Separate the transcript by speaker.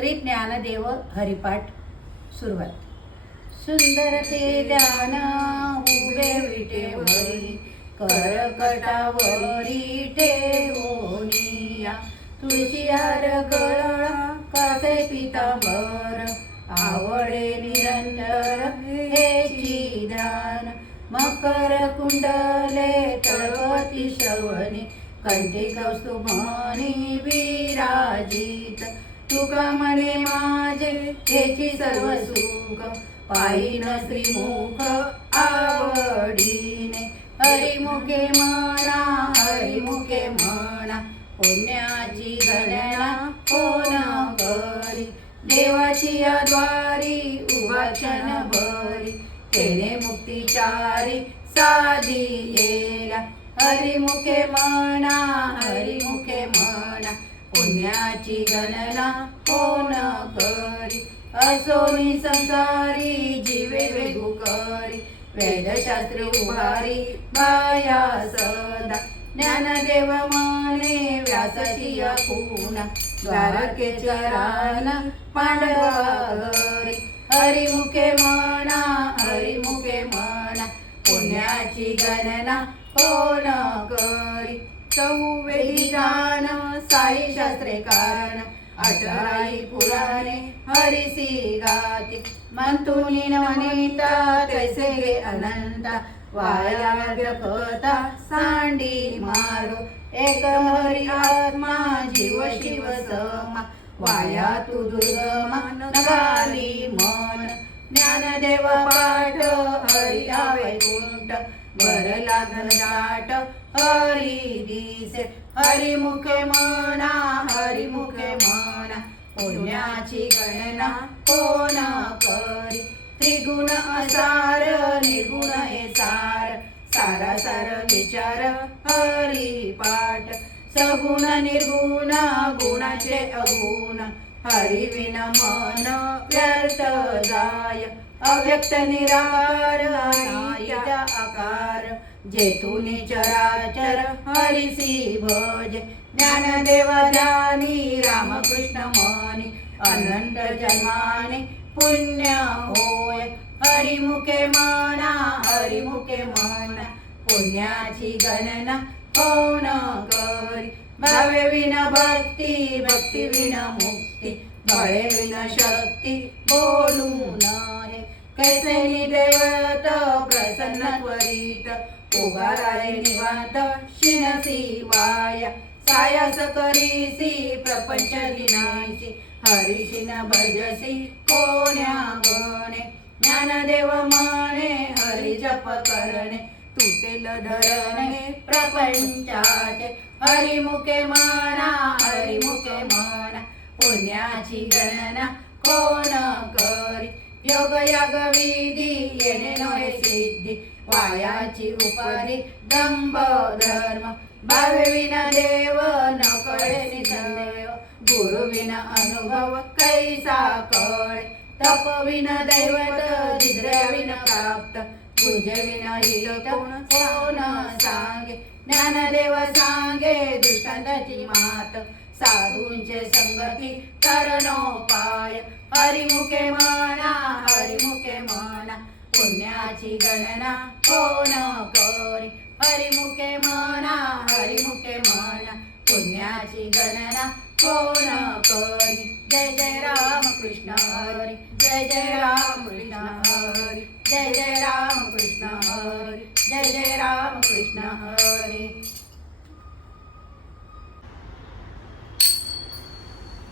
Speaker 1: श्री ज्ञानदेव हरिपाठ सुरुवात. सुंदर ते ध्यान उभे विटे भरी करकटावरी ठेवोनिया तुळशी हार गळा कासे पितांबर आवडे निरंतर हे ध्यान मकर कुंडले तळवती श्रवणी कंठी कौस्तुभानी विराजित. सुख म्हणे माझे त्याची सर्व सुख? पायीन श्रीमुख आवडीने. हरिमुखे म्हणा हरिमुखे म्हणा पुण्याची गणना कोण करी देवाची या द्वारी उभा क्षण भरी. तेने मुक्तिचारी साधी येला हरिमुखे म्हणा हरिमुखे पुण्याची गणना कोण करी? असोनी संसारी जीवे वेगू करी. वेदशास्त्र उभारी बाया सदा. ज्ञानदेव माने व्यासाची या पुना द्वारकेच्या रान मुखे हरिमुखे म्हणा हरिमुखे म्हणा. पुण्याची गणना कोण करी? चौवेदी जाण साई शास्त्रे कारण. अठराई पुराणे हरिसी गाती. मंतुनी नवनीता तैसे गे अनंता. वाया व्यकता सांडी मारो. एक हरि आत्मा जीव शिव समा. वाया तू दुर्गमान गाली मन. ज्ञानदेव पाठ हरि आवे कुंट बर लागन दाट हरी दिसे हरिमुखे म्हणा हरिमुखे म्हणा पुण्याची गणना कोण करी. त्रिगुण असार निर्गुण हे सार. सारा सार विचार हरी पाठ. सगुण निर्गुण गुणाचे अगुण. हरी विन मन व्यर्थ जाय. अव्यक्त निरार आकार जेतुनी चराचर हरिसी भज. ज्ञानदेव ध्यानी रामकृष्ण मनी अनंत जन्माने पुण्य होय. हरिमुखे म्हणा हरिमुखे म्हणा पुण्याची गणना कोण करी? भावे विन भक्ती भक्ती विन मुक्ती बळे विन शक्ती बोलू नये कैसे देवता त्वरित उगाराळे निवांत. शिनसी वाया. सायास करीसी प्रपंच दिनाची हरिशिन भजसी कोण्या गणे. ज्ञानदेव माने हरी जप करणे. तुटेल धरणे प्रपंचाचे. हरिमुखे म्हणा हरिमुखे म्हणा पुण्याची गणना कोण करी? योग याग विधी येणे नये सिद्धी. पायाची उपरी दंभ धर्म भावे विना देव न कळे निसंदेव गुरु विना अनुभव कैसा कळे तप विना दैवत दिद्र प्राप्त पूजे हित कोण सांगे ज्ञानदेव सांगे दुष्टांताची मात साधूंचे संगती करणोपाय हरिमुखे म्हणा हरिमुखे म्हणा पुण्याची गणना हो कोण करी. हरिमुखे म्हणा हरिमुखे म्हणा पुण्याची गणना हो कोण करी. जय जय राम कृष्ण हरी. जय जय राम कृष्ण हरी. जय जय राम कृष्ण हरी. जय जय राम कृष्ण हरी.